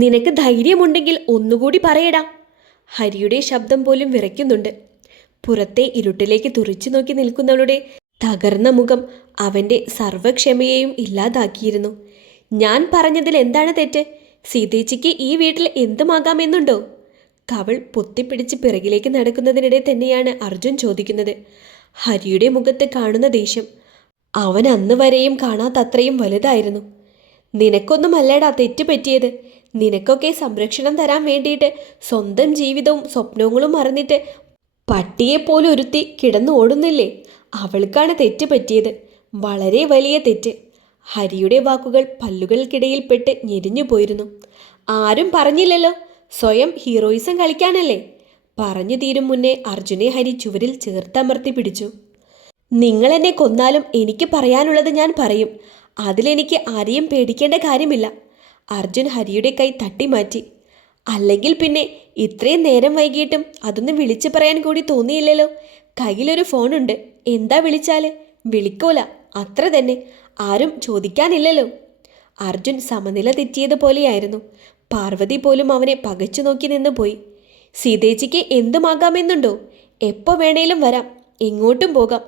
നിനക്ക് ധൈര്യമുണ്ടെങ്കിൽ ഒന്നുകൂടി പറയടാ. ഹരിയുടെ ശബ്ദം പോലും വിറയ്ക്കുന്നുണ്ട്. പുറത്തെ ഇരുട്ടിലേക്ക് തുറിച്ചു നോക്കി നിൽക്കുന്നവളുടെ തകർന്ന മുഖം അവൻ്റെ സർവ്വക്ഷമയെയും ഇല്ലാതാക്കിയിരുന്നു. ഞാൻ പറഞ്ഞതിൽ എന്താണ് തെറ്റ്? സീതേച്ചിക്ക് ഈ വീട്ടിൽ എന്തുമാകാമെന്നുണ്ടോ? കവൾ പൊത്തിപ്പിടിച്ച് പിറകിലേക്ക് നടക്കുന്നതിനിടെ തന്നെയാണ് അർജുൻ ചോദിക്കുന്നത്. ഹരിയുടെ മുഖത്ത് കാണുന്ന ദേഷ്യം അവൻ അന്ന് വരെയും കാണാത്തത്രയും വലുതായിരുന്നു. നിനക്കൊന്നുമല്ലേടാ തെറ്റ് പറ്റിയത്. നിനക്കൊക്കെ സംരക്ഷണം തരാൻ വേണ്ടിയിട്ട് സ്വന്തം ജീവിതവും സ്വപ്നങ്ങളും മറന്നിട്ട് പട്ടിയെപ്പോലെ ഒരുത്തി കിടന്നു ഓടുന്നില്ലേ? അവൾക്കാണ് തെറ്റ് പറ്റിയത്, വളരെ വലിയ തെറ്റ്. ഹരിയുടെ വാക്കുകൾ പല്ലുകൾക്കിടയിൽപ്പെട്ട് ഞെരിഞ്ഞു പോയിരുന്നു. ആരും പറഞ്ഞില്ലല്ലോ, സ്വയം ഹീറോയിസം കളിക്കാനല്ലേ? പറഞ്ഞു തീരും മുന്നേ അർജുനെ ഹരി ചുവരിൽ ചേർത്തമർത്തി പിടിച്ചു. നിങ്ങൾ എന്നെ കൊന്നാലും എനിക്ക് പറയാനുള്ളത് ഞാൻ പറയും. അതിലെനിക്ക് ആരെയും പേടിക്കേണ്ട കാര്യമില്ല. അർജുൻ ഹരിയുടെ കൈ തട്ടിമാറ്റി. അല്ലെങ്കിൽ പിന്നെ ഇത്രയും നേരം വൈകിട്ടും അതൊന്ന് വിളിച്ചു പറയാൻ കൂടി തോന്നിയില്ലല്ലോ. കയ്യിലൊരു ഫോണുണ്ട്, എന്താ വിളിച്ചാൽ? വിളിക്കോല, അത്ര തന്നെ. ആരും ചോദിക്കാനില്ലല്ലോ. അർജുൻ സമനില തെറ്റിയതുപോലെയായിരുന്നു. പാർവതി പോലും അവനെ പകച്ചു നോക്കി നിന്ന് പോയി. സീതേച്ചിക്ക് എന്തുമാകാമെന്നുണ്ടോ? എപ്പോൾ വേണേലും വരാം, എങ്ങോട്ടും പോകാം,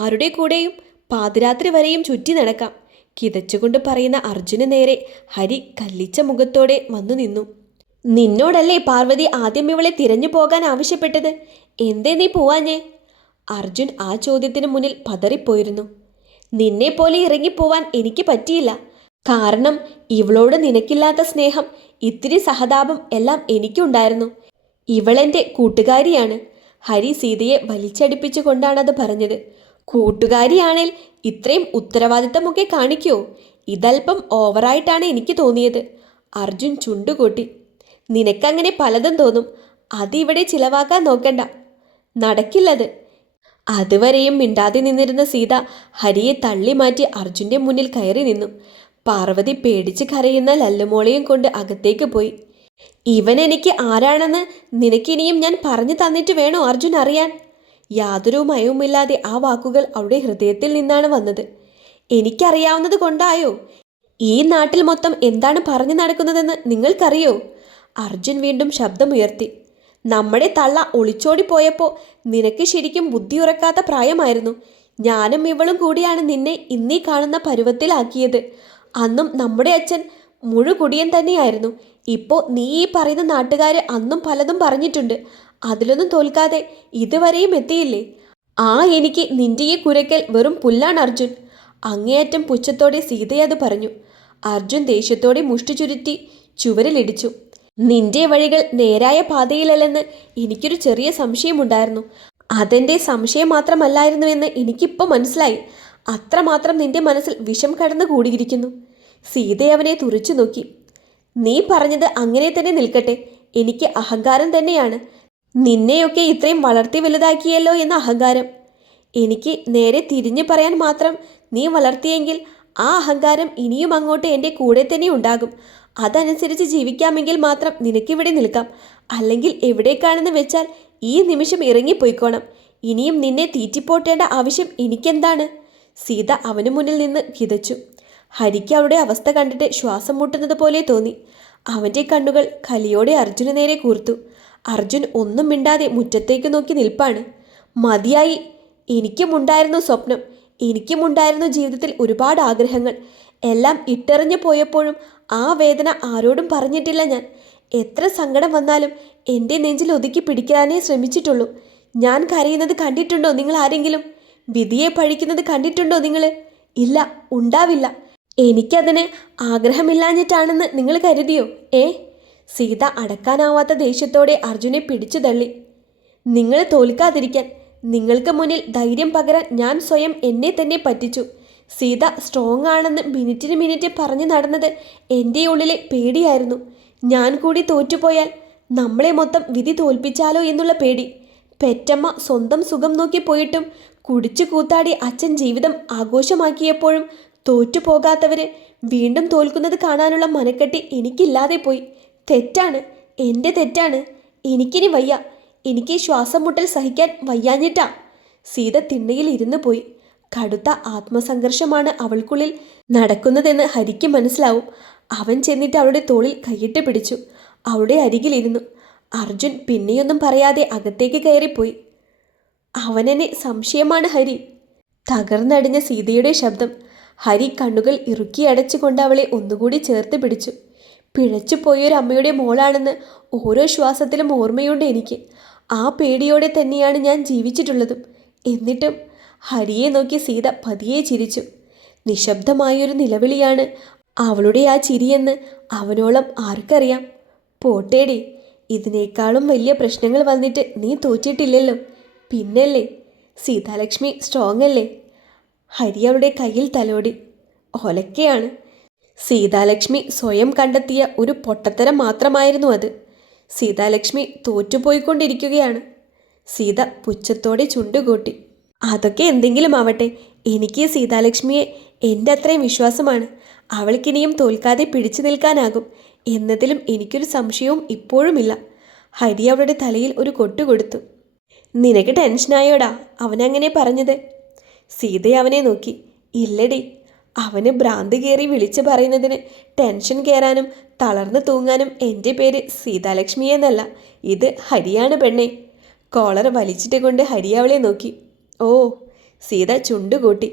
ആരുടെ കൂടെയും പാതിരാത്രി വരെയും ചുറ്റി നടക്കാം. കിതച്ചുകൊണ്ട് പറയുന്ന അർജുന് നേരെ ഹരി കല്ലിച്ച മുഖത്തോടെ വന്നു നിന്നു. നിന്നോടല്ലേ പാർവതി ആദ്യം ഇവളെ തിരഞ്ഞു പോകാൻ ആവശ്യപ്പെട്ടത്? എന്തേ നീ പോവാഞ്ഞേ? അർജുൻ ആ ചോദ്യത്തിന് മുന്നിൽ പതറിപ്പോയിരുന്നു. നിന്നെപ്പോലെ ഇറങ്ങിപ്പോവാൻ എനിക്ക് പറ്റിയില്ല. കാരണം ഇവളോട് നിനക്കില്ലാത്ത സ്നേഹം, ഇത്തിരി സഹതാപം എല്ലാം എനിക്കുണ്ടായിരുന്നു. ഇവളെൻ്റെ കൂട്ടുകാരിയാണ്. ഹരി സീതയെ വലിച്ചടിപ്പിച്ചു കൊണ്ടാണത് പറഞ്ഞത്. കൂട്ടുകാരിയാണേൽ ഇത്രയും ഉത്തരവാദിത്തമൊക്കെ കാണിക്കോ? ഇതല്പം ഓവറായിട്ടാണ് എനിക്ക് തോന്നിയത്. അർജുൻ ചുണ്ടുകൂട്ടി. നിനക്കങ്ങനെ പലതും തോന്നും, അതിവിടെ ചിലവാക്കാൻ നോക്കണ്ട. നടക്കില്ലത്. അതുവരെയും മിണ്ടാതെ നിന്നിരുന്ന സീത ഹരിയെ തള്ളി മാറ്റി അർജുൻ്റെ മുന്നിൽ കയറി നിന്നു. പാർവതി പേടിച്ച് കരയുന്ന ലല്ലുമോളെയും കൊണ്ട് അകത്തേക്ക് പോയി. ഇവൻ എനിക്ക് ആരാണെന്ന് നിനക്കിനിയും ഞാൻ പറഞ്ഞു തന്നിട്ട് വേണോ അർജുൻ അറിയാൻ? യാതൊരു മയവുമില്ലാതെ ആ വാക്കുകൾ അവളുടെ ഹൃദയത്തിൽ നിന്നാണ് വന്നത്. എനിക്കറിയാവുന്നത് കൊണ്ടായോ? ഈ നാട്ടിൽ മൊത്തം എന്താണ് പറഞ്ഞു നടക്കുന്നതെന്ന് നിങ്ങൾക്കറിയോ? അർജുൻ വീണ്ടും ശബ്ദമുയർത്തി. നമ്മുടെ തള്ള ഒളിച്ചോടി പോയപ്പോൾ നിനക്ക് ശരിക്കും ബുദ്ധിയുറക്കാത്ത പ്രായമായിരുന്നു. ഞാനും ഇവളും കൂടിയാണ് നിന്നെ ഇന്നീ കാണുന്ന പരുവത്തിലാക്കിയത്. അന്നും നമ്മുടെ അച്ഛൻ മുഴുകുടിയൻ തന്നെയായിരുന്നു. ഇപ്പോൾ നീ ഈ പറയുന്ന നാട്ടുകാർ അന്നും പലതും പറഞ്ഞിട്ടുണ്ട്. അതിലൊന്നും തോൽക്കാതെ ഇതുവരെയും എത്തിയില്ലേ? എനിക്ക് നിന്റെ ഈ കുരക്കൽ വെറും പുല്ലാണ് അർജുൻ. അങ്ങേയറ്റം പുച്ഛത്തോടെ സീതയത് പറഞ്ഞു. അർജുൻ ദേഷ്യത്തോടെ മുഷ്ടി ചുരുട്ടി ചുവരിലിടിച്ചു. നിന്റെ വഴികൾ നേരായ പാതയിലല്ലെന്ന് എനിക്കൊരു ചെറിയ സംശയമുണ്ടായിരുന്നു. അതെൻ്റെ സംശയം മാത്രമല്ലായിരുന്നുവെന്ന് എനിക്കിപ്പോൾ മനസ്സിലായി. അത്രമാത്രം നിന്റെ മനസ്സിൽ വിഷം കടന്നു കൂടിയിരിക്കുന്നു. സീത അവനെ തുറിച്ചു നോക്കി. നീ പറഞ്ഞത് അങ്ങനെ തന്നെ നിൽക്കട്ടെ. എനിക്ക് അഹങ്കാരം തന്നെയാണ്. നിന്നെയൊക്കെ ഇത്രയും വളർത്തി വലുതാക്കിയല്ലോ എന്ന അഹങ്കാരം. എനിക്ക് നേരെ തിരിഞ്ഞു പറയാൻ മാത്രം നീ വളർത്തിയെങ്കിൽ ആ അഹങ്കാരം ഇനിയും അങ്ങോട്ട് എൻ്റെ കൂടെ തന്നെ ഉണ്ടാകും. അതനുസരിച്ച് ജീവിക്കാമെങ്കിൽ മാത്രം നിനക്കിവിടെ നിൽക്കാം. അല്ലെങ്കിൽ എവിടേക്കാണെന്ന് വെച്ചാൽ ഈ നിമിഷം ഇറങ്ങിപ്പോയിക്കോണം. ഇനിയും നിന്നെ തീറ്റിപ്പോട്ടേണ്ട ആവശ്യം എനിക്കെന്താണ്? സീത അവന് മുന്നിൽ നിന്ന് കിതച്ചു. ഹരിക്ക് അവളുടെ അവസ്ഥ കണ്ടിട്ട് ശ്വാസം മുട്ടുന്നത് പോലെ തോന്നി. അവൻ്റെ കണ്ണുകൾ കലിയോടെ അർജുന് നേരെ കൂർത്തു. അർജുൻ ഒന്നും മിണ്ടാതെ മുറ്റത്തേക്ക് നോക്കി നിൽപ്പാണ്. മതിയായി. എനിക്കുമുണ്ടായിരുന്നു സ്വപ്നം, എനിക്കുമുണ്ടായിരുന്നു ജീവിതത്തിൽ ഒരുപാട് ആഗ്രഹങ്ങൾ. എല്ലാം ഇട്ടെറിഞ്ഞു പോയപ്പോഴും ആ വേദന ആരോടും പറഞ്ഞിട്ടില്ല ഞാൻ. എത്ര സങ്കടം വന്നാലും എൻ്റെ നെഞ്ചിൽ ഒതുക്കി പിടിക്കാനേ ശ്രമിച്ചിട്ടുള്ളൂ. ഞാൻ കരയുന്നത് കണ്ടിട്ടുണ്ടോ നിങ്ങൾ ആരെങ്കിലും? വിധിയെ പഴിക്കുന്നത് കണ്ടിട്ടുണ്ടോ നിങ്ങൾ? ഇല്ല, ഉണ്ടാവില്ല. എനിക്കതിന് ആഗ്രഹമില്ലാഞ്ഞിട്ടാണെന്ന് നിങ്ങൾ കരുതിയോ? സീത അടക്കാനാവാത്ത ദേഷ്യത്തോടെ അർജുനെ പിടിച്ചു തള്ളി. നിങ്ങൾ തോൽക്കാതിരിക്കാൻ, നിങ്ങൾക്ക് മുന്നിൽ ധൈര്യം പകരാൻ ഞാൻ സ്വയം എന്നെ തന്നെ പറ്റിച്ചു. സീത സ്ട്രോങ് ആണെന്ന് മിനിറ്റിന് മിനിറ്റ് പറഞ്ഞു നടന്നത് എൻ്റെ ഉള്ളിലെ പേടിയായിരുന്നു. ഞാൻ കൂടി തോറ്റുപോയാൽ നമ്മളെ മൊത്തം വിധി തോൽപ്പിച്ചാലോ എന്നുള്ള പേടി. പെറ്റമ്മ സ്വന്തം സുഖം നോക്കി പോയിട്ടും കുടിച്ചു കൂത്താടി അച്ഛൻ ജീവിതം ആഘോഷമാക്കിയപ്പോഴും തോറ്റുപോകാത്തവർ വീണ്ടും തോൽക്കുന്നത് കാണാനുള്ള മനക്കെട്ടി എനിക്കില്ലാതെ പോയി. തെറ്റാണ്, എൻ്റെ തെറ്റാണ്. എനിക്കിനി വയ്യ. എനിക്ക് ശ്വാസം മുട്ടൽ സഹിക്കാൻ വയ്യാഞ്ഞിട്ടാ. സീത തിണ്ണയിൽ ഇരുന്നു പോയി. കടുത്ത ആത്മസംഘർഷമാണ് അവൾക്കുള്ളിൽ നടക്കുന്നതെന്ന് ഹരിക്ക് മനസ്സിലാവും. അവൻ ചെന്നിട്ട് അവളുടെ തോളിൽ കൈയിട്ട് പിടിച്ചു. അവളുടെ അരികിലിരുന്നു. അർജുൻ പിന്നെയൊന്നും പറയാതെ അകത്തേക്ക് കയറിപ്പോയി. അവനെന്നെ സംശയമാണ് ഹരി. തകർന്നടിഞ്ഞ സീതയുടെ ശബ്ദം. ഹരി കണ്ണുകൾ ഇറുക്കി അടച്ചുകൊണ്ട് അവളെ ഒന്നുകൂടി ചേർത്ത് പിടിച്ചു. പിഴച്ചുപോയൊരു അമ്മയുടെ മോളാണെന്ന് ഓരോ ശ്വാസത്തിലും ഓർമ്മയുണ്ട് എനിക്ക്. ആ പേടിയോടെ തന്നെയാണ് ഞാൻ ജീവിച്ചിട്ടുള്ളതും. എന്നിട്ടും ഹരിയെ നോക്കി സീത പതിയെ ചിരിച്ചു. നിശബ്ദമായൊരു നിലവിളിയാണ് അവളുടെ ആ ചിരിയെന്ന് അവനോളം ആർക്കറിയാം. പോട്ടേടി, ഇതിനേക്കാളും വലിയ പ്രശ്നങ്ങൾ വന്നിട്ട് നീ തോറ്റിട്ടില്ലല്ലോ. പിന്നല്ലേ, സീതാലക്ഷ്മി സ്ട്രോങ് അല്ലേ? ഹരി അവളുടെ കയ്യിൽ തലോടി. ഒലക്കെയാണ്. സീതാലക്ഷ്മി സ്വയം കണ്ടെത്തിയ ഒരു പൊട്ടത്തരം മാത്രമായിരുന്നു അത്. സീതാലക്ഷ്മി തോറ്റുപോയിക്കൊണ്ടിരിക്കുകയാണ്. സീത പുച്ഛത്തോടെ ചുണ്ടുകൂട്ടി. അതൊക്കെ എന്തെങ്കിലും ആവട്ടെ, എനിക്ക് സീതാലക്ഷ്മിയെ എൻ്റെ അത്രയും വിശ്വാസമാണ്. അവൾക്കിനിയും തോൽക്കാതെ പിടിച്ചു നിൽക്കാനാകും എന്നതിലും എനിക്കൊരു സംശയവും ഇപ്പോഴുമില്ല. ഹരി അവളുടെ തലയിൽ ഒരു കൊട്ടു കൊടുത്തു. നിനക്ക് ടെൻഷനായോടാ അവനങ്ങനെ പറഞ്ഞത്? സീത അവനെ നോക്കി. ഇല്ലടി, അവന് ഭ്രാന്ത് കയറി വിളിച്ചു പറയുന്നതിന് ടെൻഷൻ കയറാനും തളർന്നു തൂങ്ങാനും എൻ്റെ പേര് സീതാലക്ഷ്മി എന്നല്ല, ഇത് ഹരിയാണ് പെണ്ണെ. കോളർ വലിച്ചിട്ട് കൊണ്ട് ഹരി അവളെ നോക്കി. ഓ, സീത ചുണ്ടുകൂട്ടി.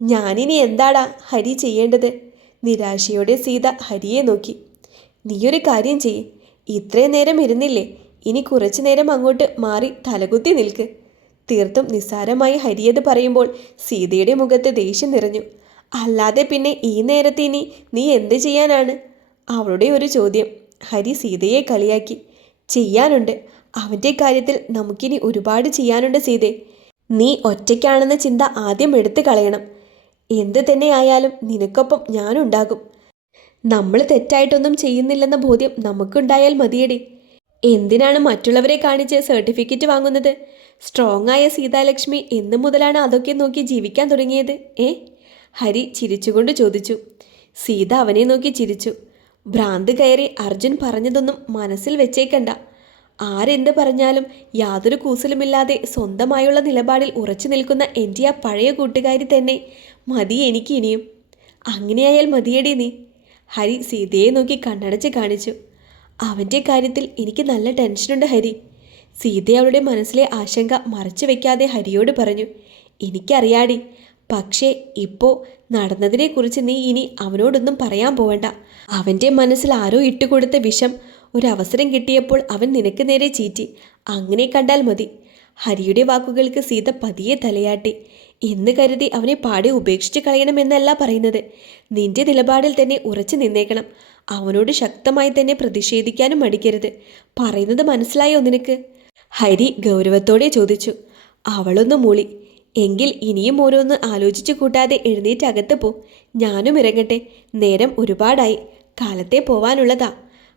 ഞാനിനി എന്താടാ ഹരി ചെയ്യേണ്ടത്? നിരാശയോടെ സീത ഹരിയെ നോക്കി. നീയൊരു കാര്യം ചെയ്യ്. ഇത്രയും നേരം ഇരുന്നില്ലേ, ഇനി കുറച്ചു നേരം അങ്ങോട്ട് മാറി തലകുത്തി നിൽക്ക്. തീർത്തും നിസ്സാരമായി ഹരിയത് പറയുമ്പോൾ സീതയുടെ മുഖത്ത് ദേഷ്യം നിറഞ്ഞു. അല്ലാതെ പിന്നെ ഈ നേരത്തെ ഇനി നീ എന്ത് ചെയ്യാനാണ്? അവളുടെ ഒരു ചോദ്യം. ഹരി സീതയെ കളിയാക്കി. ചെയ്യാനുണ്ട്. അവൻ്റെ കാര്യത്തിൽ നമുക്കിനി ഒരുപാട് ചെയ്യാനുണ്ട് സീതേ. നീ ഒറ്റയ്ക്കാണെന്ന ചിന്ത ആദ്യം എടുത്തു കളയണം. എന്ത് തന്നെ ആയാലും നിനക്കൊപ്പം ഞാനുണ്ടാകും. നമ്മൾ തെറ്റായിട്ടൊന്നും ചെയ്യുന്നില്ലെന്ന ബോധ്യം നമുക്കുണ്ടായാൽ മതിയടി. എന്തിനാണ് മറ്റുള്ളവരെ കാണിച്ച് സർട്ടിഫിക്കറ്റ് വാങ്ങുന്നത്? സ്ട്രോങ് ആയ സീതാലക്ഷ്മി എന്നു മുതലാണ് അതൊക്കെ നോക്കി ജീവിക്കാൻ തുടങ്ങിയത്? ഹരി ചിരിച്ചുകൊണ്ട് ചോദിച്ചു. സീത അവനെ നോക്കി ചിരിച്ചു. ഭ്രാന്ത് കയറി അർജുൻ പറഞ്ഞതൊന്നും മനസ്സിൽ വെച്ചേക്കണ്ട. ആരെന്ത് പറഞ്ഞാലും യാതൊരു കൂസലുമില്ലാതെ സ്വന്തമായുള്ള നിലപാടിൽ ഉറച്ചു നിൽക്കുന്ന എൻ്റെ ആ പഴയ കൂട്ടുകാരി തന്നെ മതി എനിക്ക് ഇനിയും. അങ്ങനെയായാൽ മതിയടി നീ. ഹരി സീതയെ നോക്കി കണ്ണടച്ച് കാണിച്ചു. അവൻ്റെ കാര്യത്തിൽ എനിക്ക് നല്ല ടെൻഷനുണ്ട് ഹരി. സീത അവളുടെ മനസ്സിലെ ആശങ്ക മറച്ചു വയ്ക്കാതെ ഹരിയോട് പറഞ്ഞു. എനിക്കറിയാടി, പക്ഷേ ഇപ്പോൾ നടന്നതിനെക്കുറിച്ച് നീ ഇനി അവനോടൊന്നും പറയാൻ പോവണ്ട. അവൻ്റെ മനസ്സിൽ ആരോ ഇട്ടുകൊടുത്ത വിഷം ഒരവസരം കിട്ടിയപ്പോൾ അവൻ നിനക്ക് നേരെ ചീറ്റി. അങ്ങനെ കണ്ടാൽ മതി. ഹരിയുടെ വാക്കുകൾക്ക് സീത പതിയെ തലയാട്ടി. എന്ന് കരുതി അവനെ പാടെ ഉപേക്ഷിച്ച് കളയണമെന്നല്ല പറയുന്നത്. നിന്റെ നിലപാടിൽ തന്നെ ഉറച്ചു നിന്നേക്കണം. അവനോട് ശക്തമായി തന്നെ പ്രതിഷേധിക്കാനും മടിക്കരുത്. പറയുന്നത് മനസ്സിലായോ നിനക്ക്? ഹരി ഗൗരവത്തോടെ ചോദിച്ചു. അവളൊന്ന് മൂളി. എങ്കിൽ ഇനിയും ഓരോന്ന് ആലോചിച്ചു കൂട്ടാതെ എഴുന്നേറ്റ് അകത്ത് പോ. ഞാനും ഇറങ്ങട്ടെ. നേരം ഒരുപാടായി. കാലത്തെ പോവാനുള്ളതാ.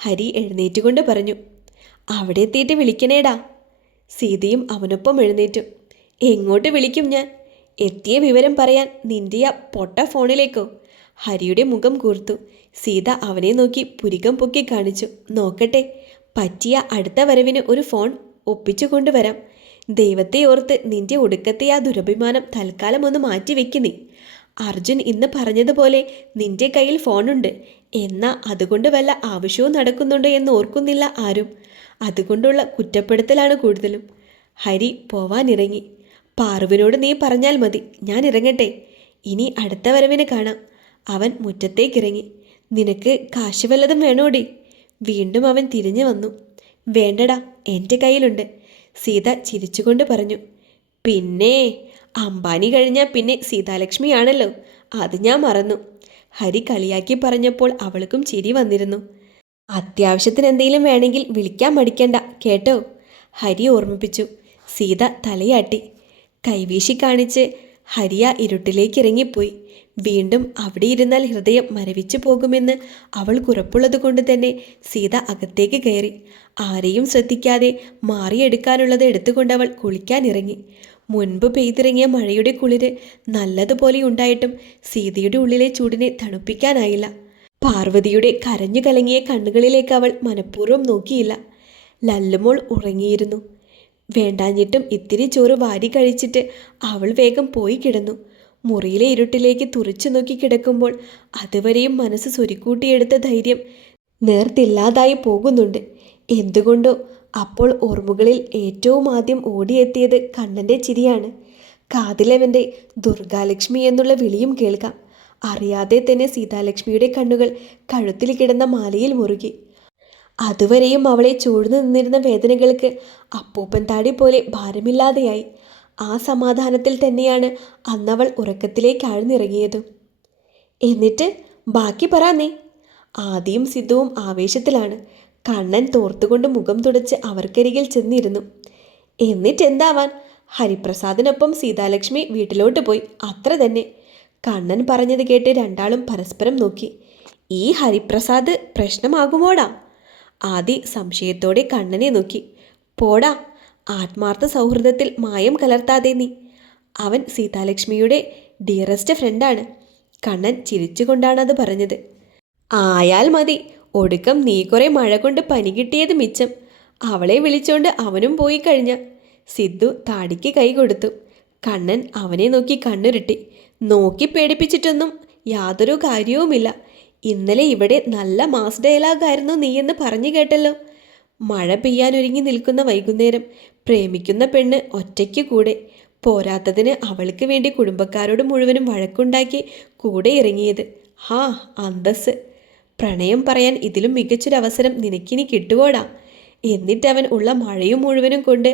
ഹരി എഴുന്നേറ്റുകൊണ്ട് പറഞ്ഞു. അവിടെ എത്തിയിട്ട് വിളിക്കണേടാ. സീതയും അവനൊപ്പം എഴുന്നേറ്റു. എങ്ങോട്ട് വിളിക്കും ഞാൻ? എത്തിയ വിവരം പറയാൻ നിന്റെ ആ പൊട്ട ഫോണിലേക്കോ? ഹരിയുടെ മുഖം കൂർത്തു. സീത അവനെ നോക്കി പുരികം പൊക്കി കാണിച്ചു. നോക്കട്ടെ, പറ്റിയ അടുത്ത വരവിന് ഒരു ഫോൺ ഒപ്പിച്ചു കൊണ്ടുവരാം. ദൈവത്തെ ഓർത്ത് നിന്റെ ഒടുക്കത്തെ ആ ദുരഭിമാനം തൽക്കാലം ഒന്ന് മാറ്റിവെക്കുന്നേ. അർജുൻ ഇന്ന് പറഞ്ഞതുപോലെ നിന്റെ കയ്യിൽ ഫോണുണ്ട്. എന്നാൽ അതുകൊണ്ട് വല്ല ആവശ്യവും നടക്കുന്നുണ്ടോ എന്ന് ഓർക്കുന്നില്ല ആരും. അതുകൊണ്ടുള്ള കുറ്റപ്പെടുത്തലാണ് കൂടുതലും. ഹരി പോവാനിറങ്ങി. പാറുവിനോട് നീ പറഞ്ഞാൽ മതി, ഞാൻ ഇറങ്ങട്ടെ. ഇനി അടുത്ത വരവിന് കാണാം. അവൻ മുറ്റത്തേക്കിറങ്ങി. നിനക്ക് കാശ് വല്ലതും വേണോടി? വീണ്ടും അവൻ തിരിഞ്ഞു വന്നു. വേണ്ടടാ, എൻ്റെ കയ്യിലുണ്ട്. സീത ചിരിച്ചുകൊണ്ട് പറഞ്ഞു. പിന്നെ അംബാനി കഴിഞ്ഞാൽ പിന്നെ സീതാലക്ഷ്മിയാണല്ലോ, അത് ഞാൻ മറന്നു. ഹരി കളിയാക്കി പറഞ്ഞപ്പോൾ അവൾക്കും ചിരി വന്നിരുന്നു. അത്യാവശ്യത്തിന് എന്തെങ്കിലും വേണമെങ്കിൽ വിളിക്കാൻ മടിക്കണ്ട കേട്ടോ, ഹരി ഓർമ്മിപ്പിച്ചു. സീത തലയാട്ടി. കൈവീശി കാണിച്ച് ഹരിയ ഇരുട്ടിലേക്ക് ഇറങ്ങിപ്പോയി. വീണ്ടും അവിടെ ഇരുന്നാൽ ഹൃദയം മരവിച്ചു പോകുമെന്ന് അവൾക്കുറപ്പുള്ളത് കൊണ്ട് തന്നെ സീത അകത്തേക്ക് കയറി. ആരെയും ശ്രദ്ധിക്കാതെ മാറിയെടുക്കാനുള്ളത് എടുത്തുകൊണ്ടവൾ കുളിക്കാനിറങ്ങി. മുൻപ് പെയ്തിറങ്ങിയ മഴയുടെ കുളിര് നല്ലതുപോലെ ഉണ്ടായിട്ടും സീതയുടെ ഉള്ളിലെ ചൂടിനെ തണുപ്പിക്കാനായില്ല. പാർവതിയുടെ കരഞ്ഞു കലങ്ങിയ കണ്ണുകളിലേക്ക് അവൾ മനഃപൂർവ്വം നോക്കിയില്ല. ലല്ലുമോൾ ഉറങ്ങിയിരുന്നു. വേണ്ടാഞ്ഞിട്ടും ഇത്തിരി ചോറ് വാരി കഴിച്ചിട്ട് അവൾ വേഗം പോയി കിടന്നു. മുറിയിലെ ഇരുട്ടിലേക്ക് തുറിച്ചു നോക്കി കിടക്കുമ്പോൾ അതുവരെയും മനസ്സ് സ്വരുക്കൂട്ടിയെടുത്ത ധൈര്യം നേർത്തില്ലാതായി പോകുന്നുണ്ട്. എന്തുകൊണ്ടോ അപ്പോൾ ഓർമ്മകളിൽ ഏറ്റവും ആദ്യം ഓടിയെത്തിയത് കണ്ണൻ്റെ ചിരിയാണ്. കാതിലവൻ്റെ ദുർഗാലക്ഷ്മി എന്നുള്ള വിളിയും കേൾക്കാം. അറിയാതെ തന്നെ സീതാലക്ഷ്മിയുടെ കണ്ണുകൾ കഴുത്തിൽ കിടന്ന മാലയിൽ മുറുകി. അതുവരെയും അവളെ ചൂഴ്ന്നു നിന്നിരുന്ന വേദനകൾക്ക് അപ്പൂപ്പൻ താടി പോലെ ഭാരമില്ലാതെയായി. ആ സമാധാനത്തിൽ തന്നെയാണ് അന്നവൾ ഉറക്കത്തിലേക്ക് ആഴ്ന്നിറങ്ങിയതും. എന്നിട്ട് ബാക്കി പറ നീ. ആദിയും സിദ്ധുവും ആവേശത്തിലാണ്. കണ്ണൻ തോർത്തുകൊണ്ട് മുഖം തുടച്ച് അവർക്കരികിൽ ചെന്നിരുന്നു. എന്നിട്ടെന്താവാൻ, ഹരിപ്രസാദിനൊപ്പം സീതാലക്ഷ്മി വീട്ടിലോട്ട് പോയി, അത്ര തന്നെ. കണ്ണൻ പറഞ്ഞത് കേട്ട് രണ്ടാളും പരസ്പരം നോക്കി. ഈ ഹരിപ്രസാദ് പ്രശ്നമാകുമോടാ? ആദി സംശയത്തോടെ കണ്ണനെ നോക്കി. പോടാ, ആത്മാർത്ഥ സൗഹൃദത്തിൽ മായം കലർത്താതെ നീ. അവൻ സീതാലക്ഷ്മിയുടെ ഡിയറസ്റ്റ് ഫ്രണ്ടാണ്. കണ്ണൻ ചിരിച്ചുകൊണ്ടാണത് പറഞ്ഞത്. ആയാൽ മതി, ഒടുക്കം നീ കുറെ മഴ കൊണ്ട് പനി കിട്ടിയത് മിച്ചം. അവളെ വിളിച്ചോണ്ട് അവനും പോയി കഴിഞ്ഞ. സിദ്ധു താടിക്ക് കൈ കൊടുത്തു. കണ്ണൻ അവനെ നോക്കി കണ്ണുരുട്ടി. നോക്കി പേടിപ്പിച്ചിട്ടൊന്നും യാതൊരു കാര്യവുമില്ല. ഇന്നലെ ഇവിടെ നല്ല മാസ് ഡയലോഗായിരുന്നു നീയെന്ന് പറഞ്ഞു കേട്ടല്ലോ. മഴ പെയ്യാനൊരുങ്ങി നിൽക്കുന്ന വൈകുന്നേരം പ്രേമിക്കുന്ന പെണ്ണ് ഒറ്റയ്ക്ക് കൂടെ. പോരാത്തതിന് അവൾക്ക് വേണ്ടി കുടുംബക്കാരോട് മുഴുവനും വഴക്കുണ്ടാക്കി കൂടെ ഇറങ്ങിയത്. ഹാ, അന്തസ്. പ്രണയം പറയാൻ ഇതിലും മികച്ചൊരവസരം നിനക്കിനി കിട്ടുവോടാ? എന്നിട്ടവൻ ഉള്ള മഴയും മുഴുവനും കൊണ്ട്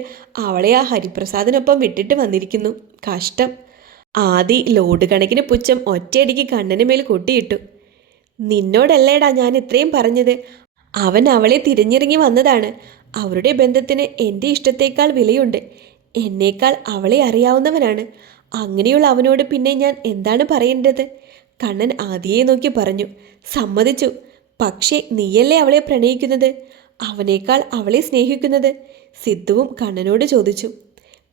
അവളെ ആ ഹരിപ്രസാദിനൊപ്പം വിട്ടിട്ട് വന്നിരിക്കുന്നു. കഷ്ടം. ആദി ലോഡ് കണക്കിന് പുച്ഛം ഒറ്റയടിക്ക് കണ്ണന് മേൽ കൊട്ടിയിട്ടു. നിന്നോടല്ലേടാ ഞാൻ ഇത്രയും പറഞ്ഞത്. അവൻ അവളെ തിരഞ്ഞിറങ്ങി വന്നതാണ്. അവരുടെ ബന്ധത്തിന് എൻ്റെ ഇഷ്ടത്തേക്കാൾ വിലയുണ്ട്. എന്നേക്കാൾ അവളെ അറിയാവുന്നവനാണ്. അങ്ങനെയുള്ള അവനോട് പിന്നെ ഞാൻ എന്താണ് പറയേണ്ടത്? കണ്ണൻ ആദിയെ നോക്കി പറഞ്ഞു. സമ്മതിച്ചു. പക്ഷേ നീയല്ലേ അവളെ പ്രണയിക്കുന്നത്? അവനേക്കാൾ അവളെ സ്നേഹിക്കുന്നത്? സിദ്ധുവും കണ്ണനോട് ചോദിച്ചു.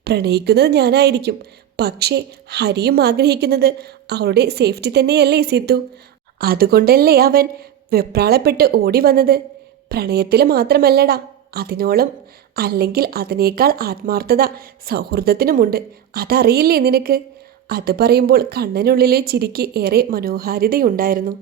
പ്രണയിക്കുന്നത് ഞാനായിരിക്കും. പക്ഷേ ഹരിയും ആഗ്രഹിക്കുന്നത് അവളുടെ സേഫ്റ്റി തന്നെയല്ലേ സിദ്ധു? അതുകൊണ്ടല്ലേ അവൻ വെപ്രാളപ്പെട്ട് ഓടി വന്നത്. പ്രണയത്തിൽ മാത്രമല്ലടാ, അതിനോളം അല്ലെങ്കിൽ അതിനേക്കാൾ ആത്മാർത്ഥത സൗഹൃദത്തിനുമുണ്ട്. അതറിയില്ലേ നിനക്ക്? അത് പറയുമ്പോൾ കണ്ണനുള്ളിലെ ചിരിക്ക് ഏറെ മനോഹാരിതയുണ്ടായിരുന്നു.